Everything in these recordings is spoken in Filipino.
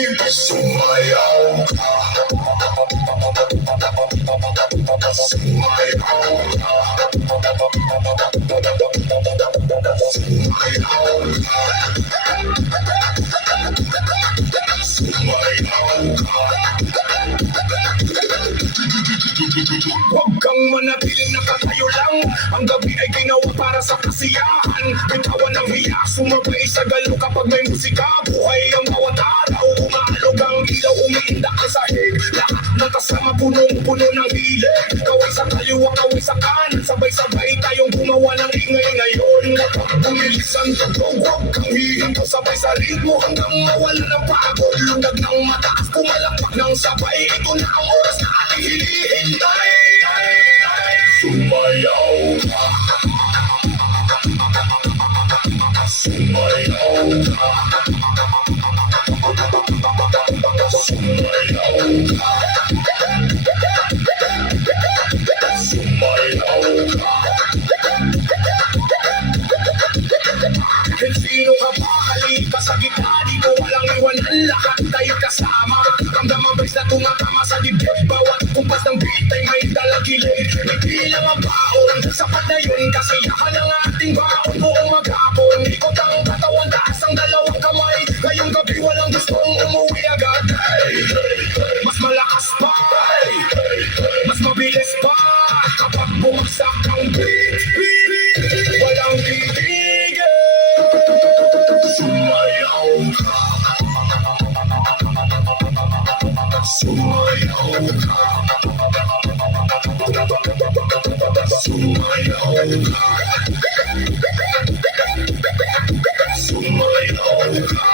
Sumayaw ka. Sumayaw ka. Sumayaw ka. Sumayaw ka. Huwag kang manatiling nakatayo lang. Ang gabi ay ginawa para sa kasiyahan. Bitawan ng hiya, sumabay sa galo kapag may musika. Buhay ang bawat araw, umaalog ang ilaw, umiindak ang sahig. Lahat ng kasama punong-puno ng hilig. Kaway sa kaliwa, kaway sa kanan, sabay-sabay tayong gumawa ng ingay ngayon. Kapag bumilis ang tugtog, huwag kang hihinto, sabay sa ritmo hanggang mawala ng pagod. Lundag ng mataas, pumalakpak ng sabay. Ito na ang oras na ating hinihintay. Sumayaw ka. Sumayaw ka. Sumayaw ka. Sumayaw ka. Kahit sino ka pa, halika sa gitna. Dito walang iwanan, lahat tayo kasama. Ramdam ang bags na tumatama sa dibdib. Bawat kumpas ng beat ay may dalagilid. Hindi lang ang baon, sapat na yun. Kasiyahan ang ating baon buong maghapon. Ikot ang katawan, taas ang dalawang kamay. Ngayong gabi walang gustong umuwi agad. Mas malakas pa, mas mabilis pa. Kapag bumagsak ang beat, walang titigil. Sumayaw ka. Sumayaw ka. Sumayaw ka. Sumayaw ka.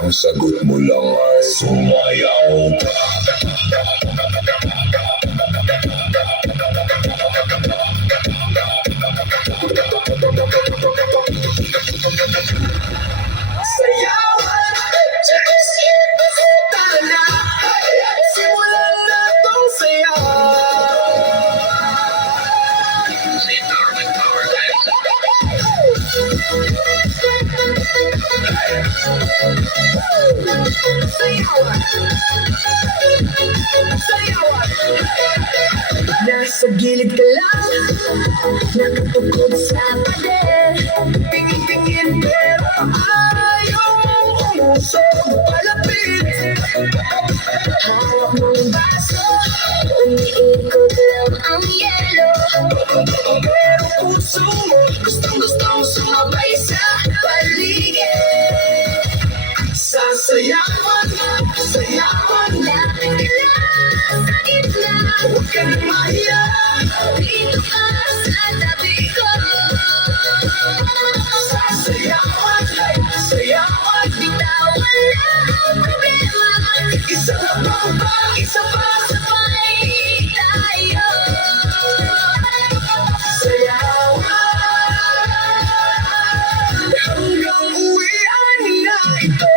Ang sagot mo lang ay sumayaw ka. Sayawan, tara na, simulan na tong sayaw. Sayawan, sayawan. Nasa gilid ka lang, nakapukod sa pader. Tingin-tingin pero ayaw mong umusog palapit. Hawak mong baso, umiikot lang ang yelo. Pero puso mo, gustong-gustong sumabay sa paligid. Sasayawan, sayawan, lapit ka lang sa gitna. Huwag ka nang mahiya, dito ka sa tabi ko. Sasayawan, sayawan, bitawan lang ang problema. Isa na ba, isa pa, sabay tayo. Sayawan, hanggang uwian na ito.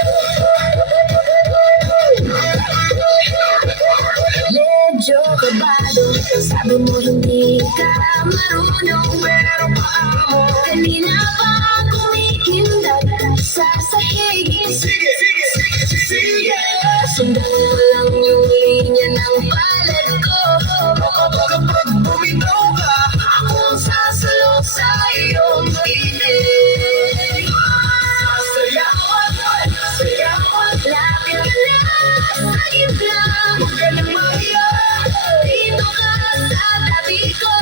Medyo kabado, sabi mo hindi ka marunong. Pero paano? Kanina pa kumikindag sa sahig. Sige, sige, sige, sige. Sundan mo lang yung linya ng palad ko. Kapag bumitaw ka, akong sasalo sa iyong ibig. Sayawan, sayawan, lapit ka lang sa gitna. Huwag ka nang mahiya, dito ka sa tabi ko.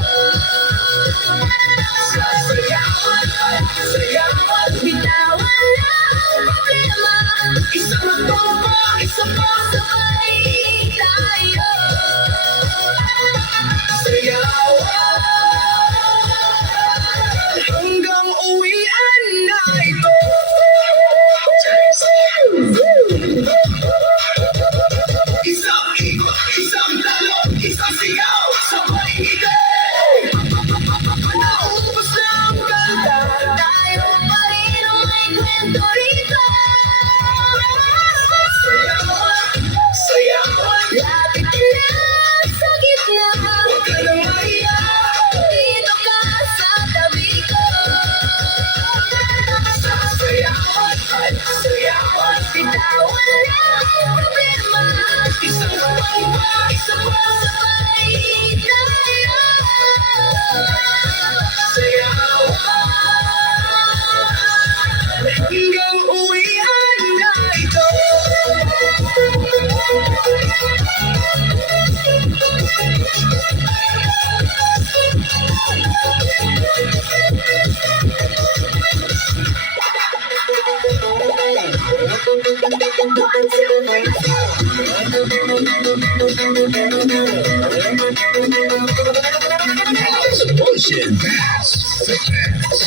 Motion Dance Fitness.